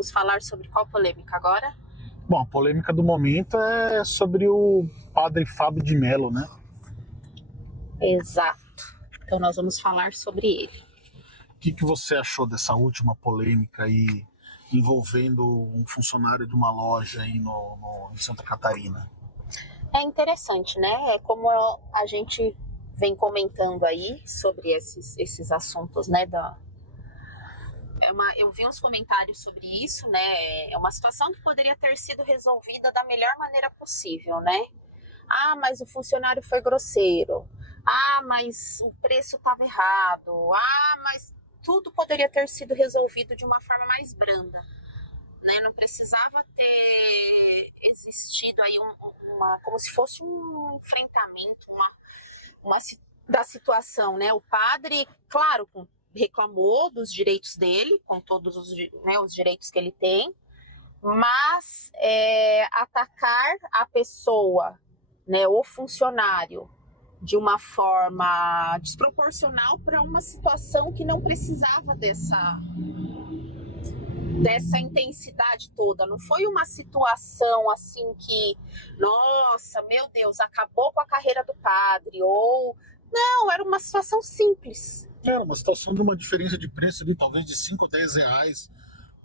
vamos falar sobre qual polêmica agora? Bom, a polêmica do momento é sobre o padre Fábio de Mello, né? Exato. Então nós vamos falar sobre ele. O que você achou dessa última polêmica aí envolvendo um funcionário de uma loja aí em Santa Catarina? É interessante, né? É como a gente vem comentando aí sobre esses assuntos, né? Eu vi uns comentários sobre isso, né? É uma situação que poderia ter sido resolvida da melhor maneira possível, né? Ah, mas o funcionário foi grosseiro. Ah, mas o preço estava errado. Ah, mas tudo poderia ter sido resolvido de uma forma mais branda, né? Não precisava ter existido aí como se fosse um enfrentamento, da situação, né? O padre, claro, reclamou dos direitos dele, com todos os direitos que ele tem, mas atacar a pessoa, né, o funcionário, de uma forma desproporcional para uma situação que não precisava dessa intensidade toda. Não foi uma situação assim que, nossa, meu Deus, acabou com a carreira do padre, ou não, era uma situação simples. Era uma situação de uma diferença de preço de talvez de 5 ou 10 reais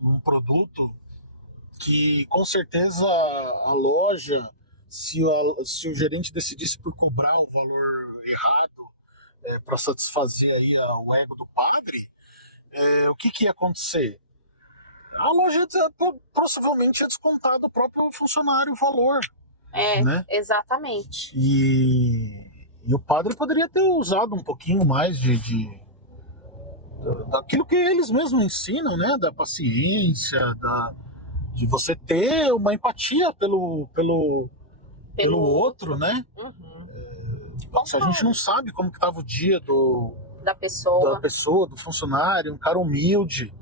num produto que com certeza a loja, se o gerente decidisse por cobrar o valor errado para satisfazer aí o ego do padre, o que ia acontecer? A loja possivelmente ia descontar do próprio funcionário o valor. Né? Exatamente. E o padre poderia ter usado um pouquinho mais daquilo que eles mesmos ensinam, né? Da paciência, de você ter uma empatia pelo outro, né? Uhum. Se a gente não sabe como que estava o dia da pessoa, do funcionário, um cara humilde,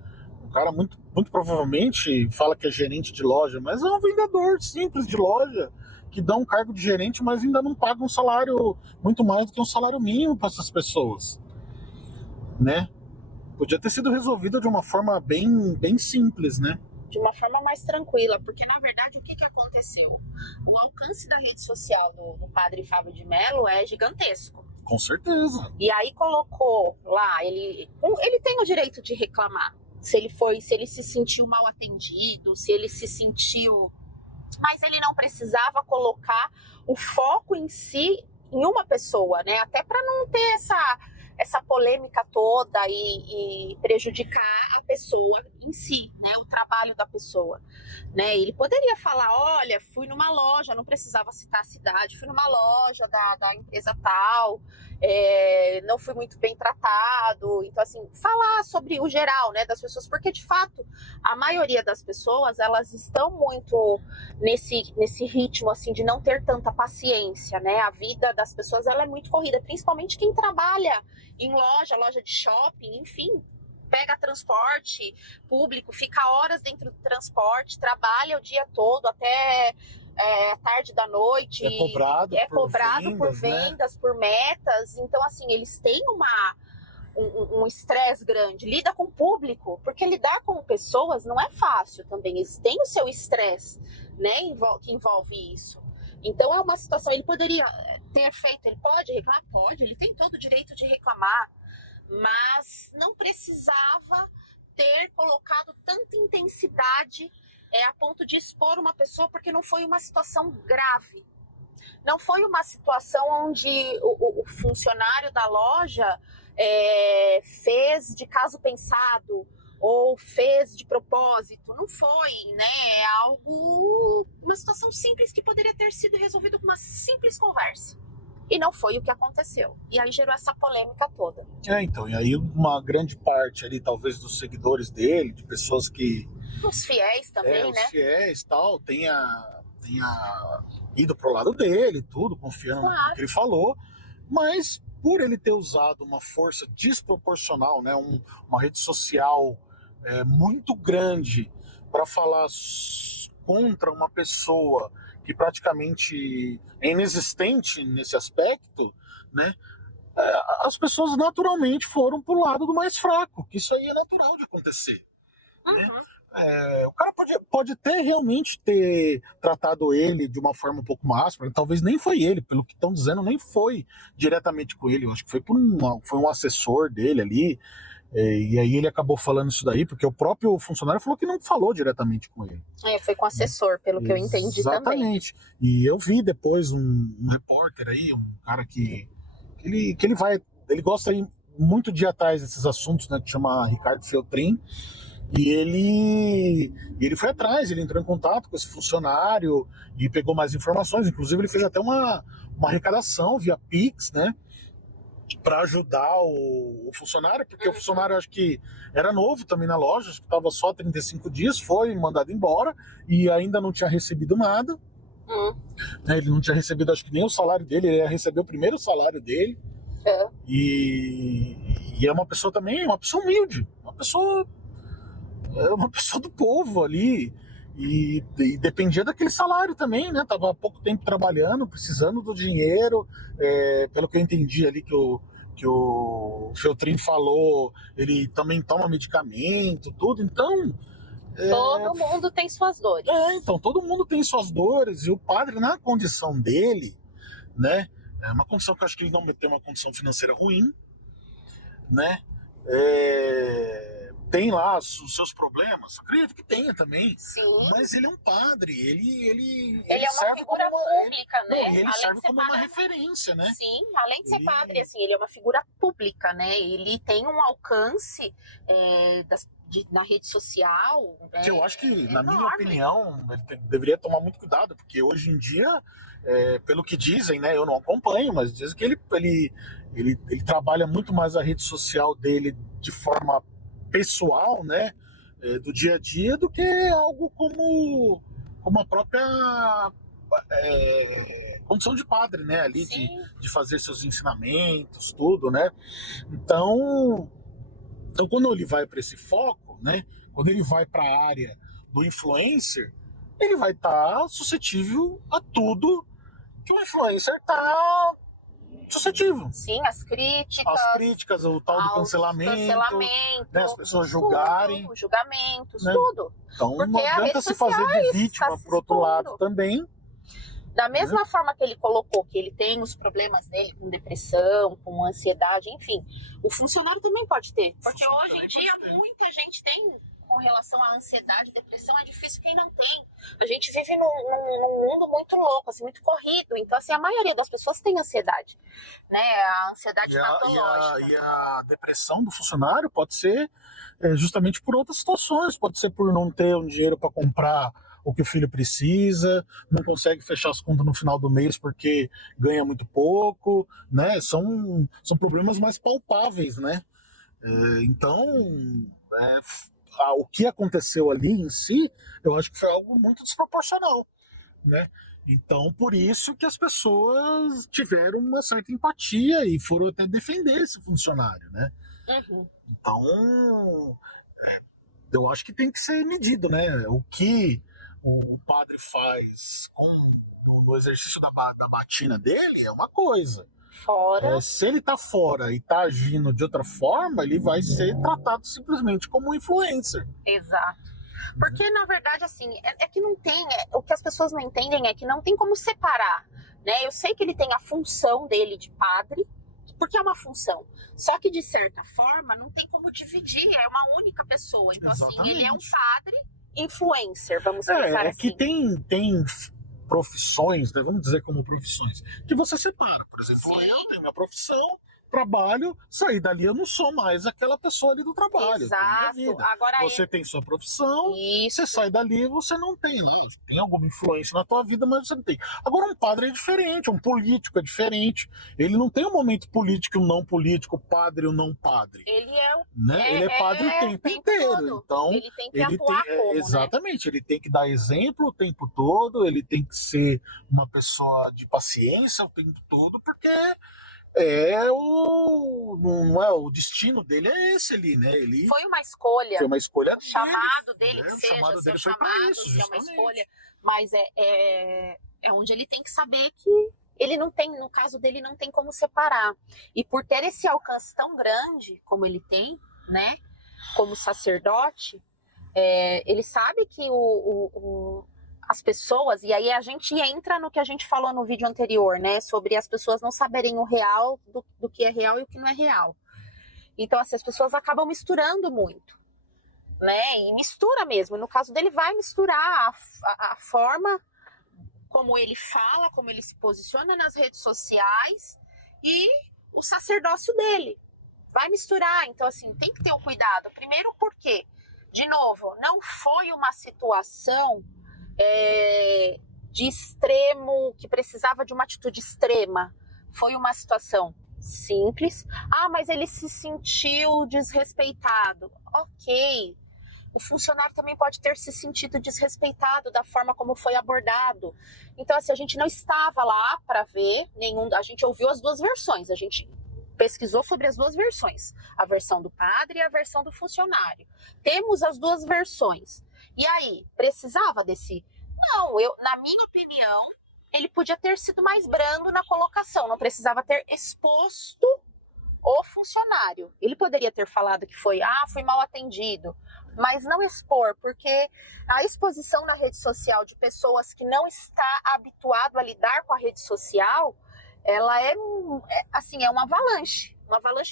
um cara muito, muito provavelmente fala que é gerente de loja, mas é um vendedor simples de loja, que dá um cargo de gerente, mas ainda não paga um salário muito mais do que um salário mínimo para essas pessoas, né? Podia ter sido resolvida de uma forma bem, bem simples, né? De uma forma mais tranquila, porque na verdade o que aconteceu? O alcance da rede social do padre Fábio de Mello é gigantesco. Com certeza. E aí colocou lá, ele tem o direito de reclamar, se ele se sentiu mal atendido, se ele se sentiu... Mas ele não precisava colocar o foco em si, em uma pessoa, né? Até para não ter essa polêmica toda e prejudicar a pessoa em si, né? O trabalho da pessoa, né? Ele poderia falar, olha, fui numa loja, não precisava citar a cidade, fui numa loja da empresa tal, não fui muito bem tratado. Então, assim, falar sobre o geral, né, das pessoas, porque de fato a maioria das pessoas, elas estão muito nesse ritmo, assim, de não ter tanta paciência, né? A vida das pessoas, ela é muito corrida, principalmente quem trabalha em loja de shopping, enfim, pega transporte público, fica horas dentro do transporte, trabalha o dia todo até tarde da noite, é cobrado por vendas, né? Por metas. Então, assim, eles têm um estresse grande, lida com o público, porque lidar com pessoas não é fácil também, eles têm o seu estresse, né, que envolve isso. Então é uma situação, ele poderia ter feito, ele pode reclamar? Pode, ele tem todo o direito de reclamar, mas não precisava ter colocado tanta intensidade a ponto de expor uma pessoa, porque não foi uma situação grave. Não foi uma situação onde o funcionário da loja fez de caso pensado ou fez de propósito. Não foi, né? É uma situação simples que poderia ter sido resolvido com uma simples conversa. E não foi o que aconteceu. E aí gerou essa polêmica toda. Então, e aí uma grande parte ali, talvez, dos seguidores dele, de pessoas que... Os fiéis também, né? Os fiéis, tal, tenha ido pro lado dele, tudo, confiando no que ele falou, mas por ele ter usado uma força desproporcional, né, uma rede social muito grande para falar contra uma pessoa que praticamente é inexistente nesse aspecto, né, as pessoas naturalmente foram pro lado do mais fraco, que isso aí é natural de acontecer. Uhum. Né? O cara pode até realmente ter tratado ele de uma forma um pouco mais áspera, talvez nem foi ele, pelo que estão dizendo, nem foi diretamente com ele, eu acho que foi um assessor dele ali, e aí ele acabou falando isso daí, porque o próprio funcionário falou que não falou diretamente com ele. Foi com assessor, pelo que eu entendi também. Exatamente. E eu vi depois um repórter aí, um cara que ele gosta aí muito de ir atrás desses assuntos, né, que chama Ricardo Feltrin, e ele foi atrás, ele entrou em contato com esse funcionário e pegou mais informações, inclusive ele fez até uma arrecadação via Pix, né, para ajudar o funcionário, porque o funcionário acho que era novo também na loja, acho que estava só 35 dias, foi mandado embora e ainda não tinha recebido nada. Ele não tinha recebido, acho que nem o salário dele, ele ia receber o primeiro salário dele. E é uma pessoa também, uma pessoa humilde, uma pessoa do povo ali, e dependia daquele salário também, né? Tava há pouco tempo trabalhando, precisando do dinheiro, pelo que eu entendi ali que o Feltrin falou, ele também toma medicamento, tudo, então... Todo mundo tem suas dores. Então, todo mundo tem suas dores, e o padre, na condição dele, né? É uma condição que eu acho que ele não tem uma condição financeira ruim, né? Tem lá os seus problemas, acredito que tenha também. Sim. Mas ele é um padre, ele é uma figura pública, né? Ele serve como uma referência, né? Sim, além de ser padre, assim, ele é uma figura pública, né? Ele tem um alcance na rede social. Que eu acho que, na minha opinião, ele deveria tomar muito cuidado, porque hoje em dia, pelo que dizem, né? Eu não acompanho, mas dizem que ele trabalha muito mais a rede social dele de forma pessoal, né, do dia a dia, do que algo como a própria condição de padre, né, ali de fazer seus ensinamentos, tudo, né. Então quando ele vai para esse foco, né, quando ele vai para a área do influencer, ele vai estar suscetível a tudo que o influencer está suscetível. Sim, as críticas, o tal do cancelamento, né, as pessoas julgarem. Julgamentos, né? tudo. Então porque não adianta se fazer de vítima por outro lado também. Da mesma forma que ele colocou que ele tem os problemas dele com depressão, com ansiedade, enfim, o funcionário também pode ter. Porque hoje em dia muita gente tem com relação à ansiedade, depressão, é difícil quem não tem. A gente vive num mundo muito louco, assim, muito corrido. Então, assim, a maioria das pessoas tem ansiedade, né? A ansiedade patológica. E a depressão do funcionário pode ser justamente por outras situações. Pode ser por não ter um dinheiro para comprar o que o filho precisa, não consegue fechar as contas no final do mês porque ganha muito pouco, né? São problemas mais palpáveis, né? Então, o que aconteceu ali em si, eu acho que foi algo muito desproporcional, né? Então, por isso que as pessoas tiveram uma certa empatia e foram até defender esse funcionário, né? Então, eu acho que tem que ser medido, né? O que o padre faz no exercício da batina dele é uma coisa. Se ele tá fora e tá agindo de outra forma, ele vai ser tratado simplesmente como um influencer. Exato. Porque, na verdade, assim, é que não tem... o que as pessoas não entendem é que não tem como separar, né? Eu sei que ele tem a função dele de padre, porque é uma função. Só que, de certa forma, não tem como dividir. É uma única pessoa. Então, Exatamente. assim, ele é um padre influencer, vamos pensar assim. Que tem profissões, né, vamos dizer como profissões, que você separa. Por exemplo, eu tenho minha profissão, trabalho, sair dali eu não sou mais aquela pessoa ali do trabalho. Exato. Agora você tem sua profissão, você sai dali, você não tem lá. Tem alguma influência na tua vida, mas você não tem. Agora um padre é diferente, um político é diferente. Ele não tem um momento político e um não político, padre ou não padre. Ele é né? Ele é padre o tempo inteiro. Todo. Então, ele tem que atuar como, exatamente, ele tem que dar exemplo o tempo todo, ele tem que ser uma pessoa de paciência o tempo todo, porque o destino dele é esse ali, né? Ele foi uma escolha. Foi uma escolha. O chamado dele, né? que O seja chamado dele seu foi pra chamado, isso, ser uma justamente. escolha. Mas é onde ele tem que saber que ele não tem, no caso dele, não tem como separar. E por ter esse alcance tão grande como ele tem, né? Como sacerdote, Ele sabe que as pessoas, e aí a gente entra no que a gente falou no vídeo anterior, né? Sobre as pessoas não saberem o real do que é real e o que não é real. Então, assim, as pessoas acabam misturando muito, né? E mistura mesmo. No caso dele, vai misturar a forma como ele fala, como ele se posiciona nas redes sociais e o sacerdócio dele. Vai misturar. Então, assim, tem que ter um cuidado. Primeiro porque, de novo, não foi uma situação de extremo, que precisava de uma atitude extrema. Foi uma situação simples. Mas ele se sentiu desrespeitado. Ok. O funcionário também pode ter se sentido desrespeitado da forma como foi abordado. Então, assim, a gente não estava lá para ver a gente ouviu as duas versões, a gente pesquisou sobre as duas versões, a versão do padre e a versão do funcionário. Temos as duas versões. E aí, precisava desse... Não, na minha opinião, ele podia ter sido mais brando na colocação, não precisava ter exposto o funcionário. Ele poderia ter falado que fui mal atendido, mas não expor, porque a exposição na rede social de pessoas que não está habituado a lidar com a rede social, ela é uma avalanche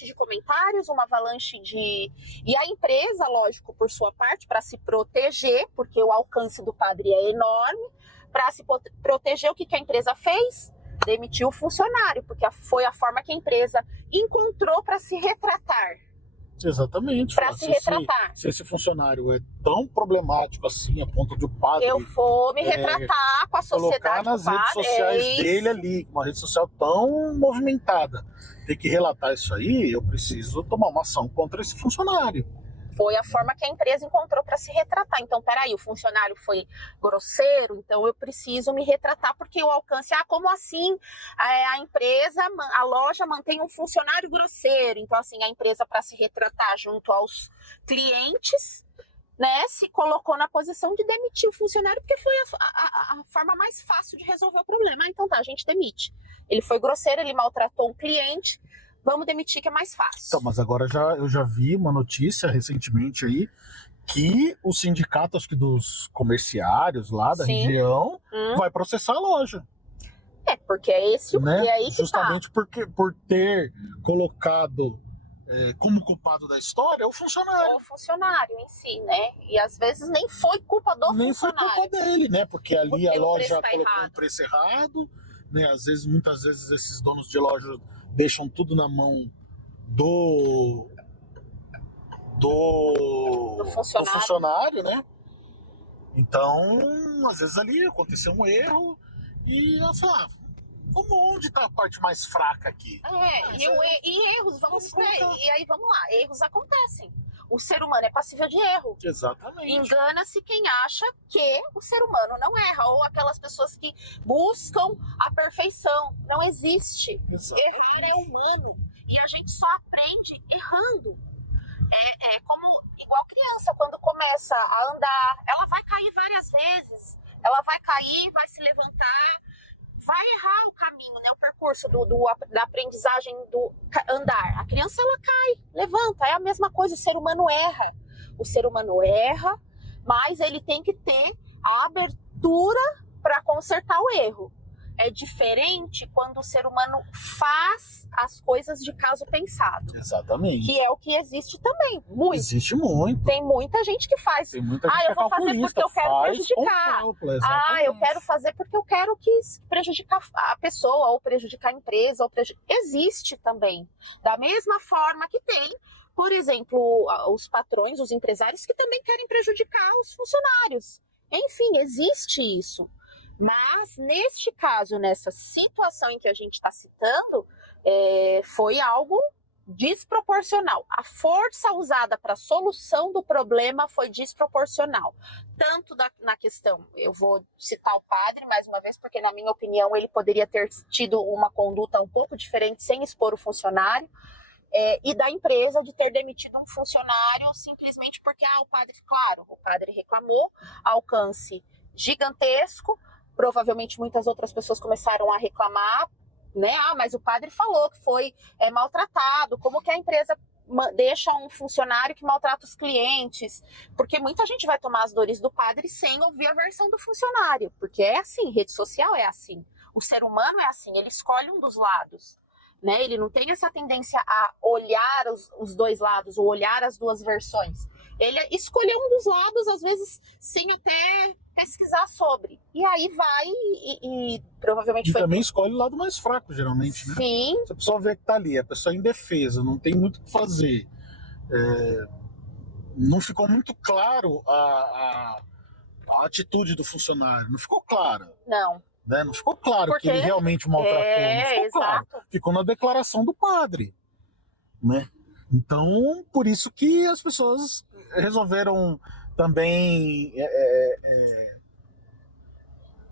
de comentários, uma avalanche de... E a empresa, lógico, por sua parte, para se proteger, porque o alcance do padre é enorme, para se proteger, o que a empresa fez? Demitiu o funcionário, porque foi a forma que a empresa encontrou para se retratar. Exatamente. Para se retratar. Se esse funcionário é tão problemático assim, a ponto de o padre... Eu vou me retratar com a sociedade. Colocar nas redes sociais dele ali, uma rede social tão movimentada, ter que relatar isso aí, eu preciso tomar uma ação contra esse funcionário. Foi a forma que a empresa encontrou para se retratar. Então, peraí, o funcionário foi grosseiro, então eu preciso me retratar, porque o alcance... como assim a empresa, a loja mantém um funcionário grosseiro? Então, assim, a empresa, para se retratar junto aos clientes, né, se colocou na posição de demitir o funcionário, porque foi a forma mais fácil de resolver o problema. Então tá, a gente demite. Ele foi grosseiro, ele maltratou um cliente... Vamos demitir, que é mais fácil. Então, mas agora eu já vi uma notícia recentemente aí que o sindicato, acho que dos comerciários lá da região, vai processar a loja. Porque é esse né? aí que justamente por ter colocado como culpado da história o funcionário. O funcionário em si, né? E às vezes nem foi culpa do nem funcionário. Nem foi culpa dele, né? Porque ali a loja colocou errado. Um preço errado, né? Muitas vezes esses donos de loja deixam tudo na mão do funcionário, né? Então, às vezes ali aconteceu um erro e assim, onde está a parte mais fraca aqui? E erros, vamos ver. E aí vamos lá, erros acontecem. O ser humano é passível de erro. Exatamente. Engana-se quem acha que o ser humano não erra, ou aquelas pessoas que buscam a perfeição. Não existe. Exatamente. Errar é humano. E a gente só aprende errando. É como igual criança, quando começa a andar, ela vai cair várias vezes. Ela vai cair, vai se levantar, vai errar o caminho, né? O percurso da aprendizagem do andar. A criança, ela cai, levanta. É a mesma coisa, o ser humano erra. O ser humano erra, mas ele tem que ter a abertura para consertar o erro. É diferente quando o ser humano faz as coisas de caso pensado. Exatamente. Que é o que existe também. Muito. Existe muito. Tem muita gente que faz. Tem muita gente eu vou fazer porque eu quero prejudicar. Eu quero fazer porque eu quero prejudicar a pessoa, ou prejudicar a empresa. Existe também. Da mesma forma que tem, por exemplo, os patrões, os empresários que também querem prejudicar os funcionários. Enfim, existe isso. Mas, neste caso, nessa situação em que a gente está citando, foi algo desproporcional. A força usada para a solução do problema foi desproporcional. Tanto na questão, eu vou citar o padre mais uma vez, porque, na minha opinião, ele poderia ter tido uma conduta um pouco diferente, sem expor o funcionário, e da empresa de ter demitido um funcionário simplesmente porque o padre reclamou, alcance gigantesco. Provavelmente muitas outras pessoas começaram a reclamar, né? Mas o padre falou que foi maltratado, como que a empresa deixa um funcionário que maltrata os clientes, porque muita gente vai tomar as dores do padre sem ouvir a versão do funcionário, porque é assim, rede social é assim, o ser humano é assim, ele escolhe um dos lados, né? Ele não tem essa tendência a olhar os dois lados, ou olhar as duas versões. Ele escolheu um dos lados, às vezes, sem até pesquisar sobre. E aí vai e provavelmente E foi... também escolhe o lado mais fraco, geralmente, né? Sim. Se a pessoa vê que tá ali, a pessoa é indefesa, não tem muito o que fazer. Não ficou muito claro a atitude do funcionário. Não ficou clara. Não. Né? Não ficou claro Porque que ele realmente o maltratou. Não ficou exato. claro. Ficou na declaração do padre. Né? Então, por isso que as pessoas resolveram também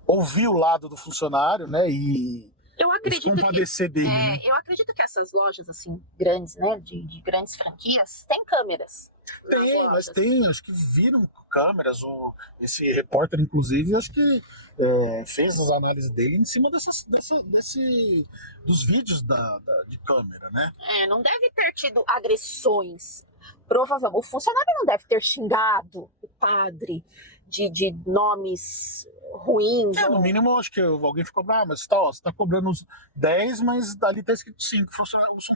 ouvir o lado do funcionário, né? E eu acredito compadecer dele. Né? Eu acredito que essas lojas assim grandes, né, de grandes franquias, têm câmeras. Tem, mas tem, acho que viram câmeras. Esse repórter, inclusive, acho que fez as análises dele em cima dos vídeos de câmera, né? Não deve ter tido agressões. Provavelmente, o funcionário não deve ter xingado o padre de nomes ruins. No mínimo, acho que alguém ficou bravo, mas você tá cobrando uns 10, mas ali tá escrito 5. O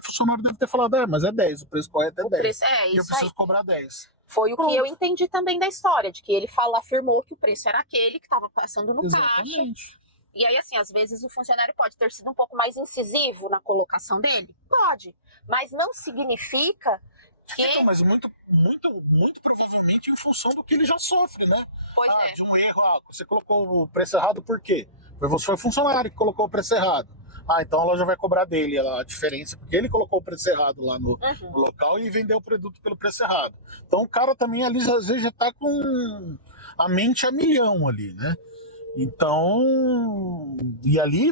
funcionário deve ter falado, mas é 10, o preço correto é 10. E eu preciso cobrar 10. Foi o que eu entendi também da história, de que ele afirmou que o preço era aquele que estava passando no caixa. E aí, assim, às vezes o funcionário pode ter sido um pouco mais incisivo na colocação dele? Pode, mas não significa que... Então, mas muito provavelmente em função do que ele já sofre, né? Pois é. De um erro, você colocou o preço errado por quê? Foi o funcionário que colocou o preço errado. Então a loja vai cobrar dele a diferença, porque ele colocou o preço errado lá no local e vendeu o produto pelo preço errado. Então o cara também ali às vezes já tá com a mente a milhão ali, né? Então, e ali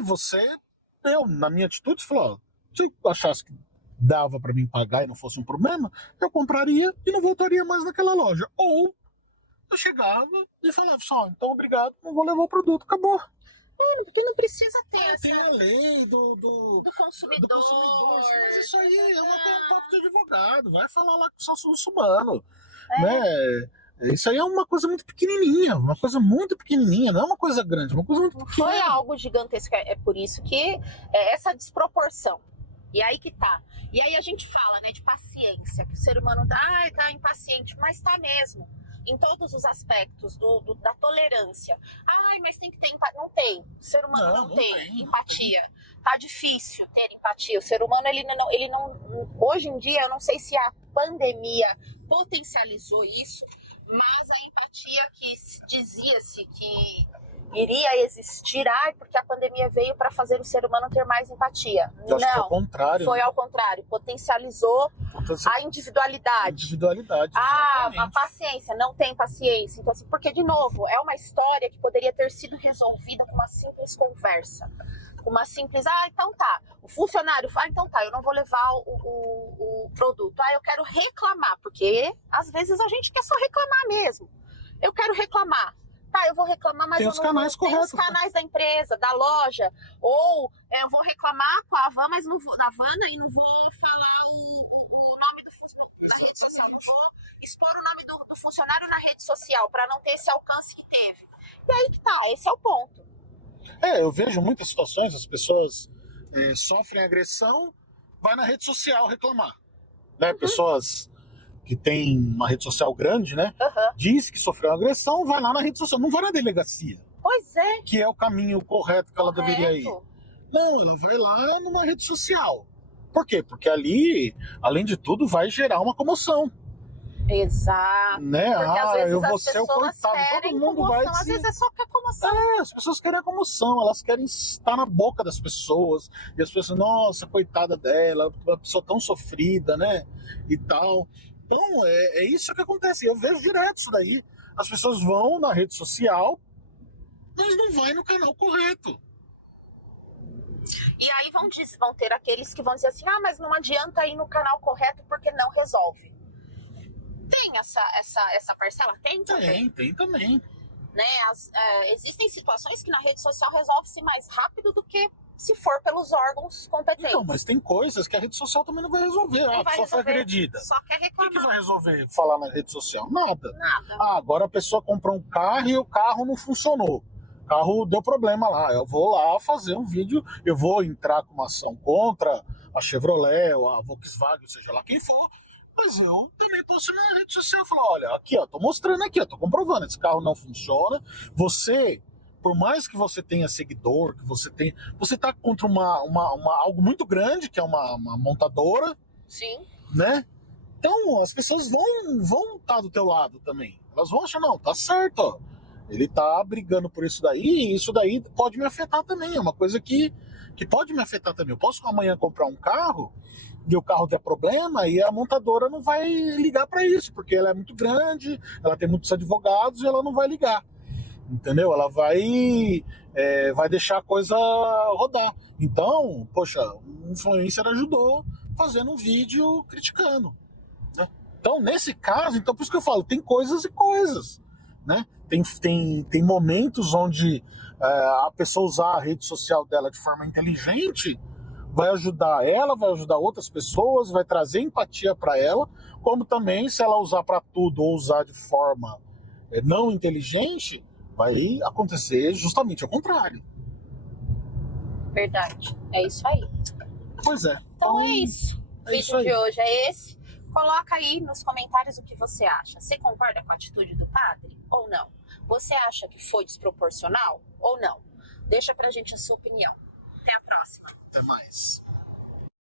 na minha atitude, falou, se achasse que dava para mim pagar e não fosse um problema, eu compraria e não voltaria mais naquela loja. Ou eu chegava e falava só, então obrigado, não vou levar o produto, acabou. Porque não precisa ter Tem a lei do consumidor. Mas isso aí é um papo de advogado, vai falar lá com o sócio muçulmano, né? Isso aí é uma coisa muito pequenininha, não é uma coisa grande, é uma coisa muito pequena. Foi algo gigantesco, é por isso que essa desproporção. E aí que tá. E aí a gente fala, né, de paciência, que o ser humano tá impaciente, mas tá mesmo. Em todos os aspectos da tolerância. Mas tem que ter empatia. Não tem. O ser humano não tem empatia. Tá difícil ter empatia. O ser humano, ele não. Hoje em dia, eu não sei se a pandemia potencializou isso, mas a empatia que dizia-se que iria existir, porque a pandemia veio para fazer o ser humano ter mais empatia. Eu acho que foi ao contrário. Foi ao contrário, potencializou a individualidade. A paciência, não tem paciência. Então, assim, porque, de novo, é uma história que poderia ter sido resolvida com uma simples conversa. Com uma simples, então tá. O funcionário, então tá, eu não vou levar o produto. Eu quero reclamar, porque às vezes a gente quer só reclamar mesmo. Eu quero reclamar. Eu vou reclamar, mas tem os canais corretos. Tem os canais da empresa, da loja. Ou eu vou reclamar com a van, mas não vou, da Havana, e não vou falar o nome do funcionário na rede social. Não vou expor o nome do funcionário na rede social, para não ter esse alcance que teve. E aí que tá, esse é o ponto. Eu vejo muitas situações, as pessoas sofrem agressão, vai na rede social reclamar. Né? Pessoas que tem uma rede social grande, né? Diz que sofreu agressão, vai lá na rede social, não vai na delegacia. Pois é. Que é o caminho correto que ela deveria ir. Não, ela vai lá numa rede social. Por quê? Porque ali, além de tudo, vai gerar uma comoção. Exato. Né? Porque às vezes eu vou as ser o coitado. Todo mundo comoção, vai às vezes é só que a comoção. As pessoas querem a comoção, elas querem estar na boca das pessoas. E as pessoas, nossa, coitada dela, uma pessoa tão sofrida, né? E tal. Então, é isso que acontece. Eu vejo direto isso daí. As pessoas vão na rede social, mas não vai no canal correto. E aí vão ter aqueles que vão dizer assim, mas não adianta ir no canal correto porque não resolve. Tem essa parcela? Tem também. Tem também. Né? Existem situações que na rede social resolve-se mais rápido do que se for pelos órgãos competentes. Então, mas tem coisas que a rede social também não vai resolver. Não A vai pessoa foi resolver, agredida. só quer O que reclamar. vai resolver falar na rede social? Nada. Nada. Agora a pessoa comprou um carro e o carro não funcionou. O carro deu problema lá. Eu vou lá fazer um vídeo, eu vou entrar com uma ação contra a Chevrolet, ou a Volkswagen, seja lá quem for, mas eu também posso ir na rede social e falar, olha, aqui, ó, tô mostrando aqui, ó, tô comprovando, esse carro não funciona. Você, por mais que você tenha seguidor, que você tá contra algo muito grande, que é uma montadora, Sim. né? Então as pessoas vão estar do teu lado também. Elas vão achar, não, tá certo, ó. Ele tá brigando por isso daí, e isso daí pode me afetar também. É uma coisa que pode me afetar também. Eu posso amanhã comprar um carro e o carro der problema e a montadora não vai ligar para isso, porque ela é muito grande, ela tem muitos advogados e ela não vai ligar. Entendeu? Ela vai deixar a coisa rodar. Então, poxa, o influencer ajudou fazendo um vídeo criticando, né? Então, nesse caso, então por isso que eu falo, tem coisas e coisas, né? Tem momentos onde a pessoa usar a rede social dela de forma inteligente vai ajudar ela, vai ajudar outras pessoas, vai trazer empatia para ela, como também se ela usar para tudo ou usar de forma não inteligente, vai acontecer justamente ao contrário. Verdade. É isso aí. Pois é. Então é isso. O É isso vídeo aí. de hoje é esse. Coloca aí nos comentários o que você acha. Você concorda com a atitude do padre ou não? Você acha que foi desproporcional ou não? Deixa pra gente a sua opinião. Até a próxima. Até mais.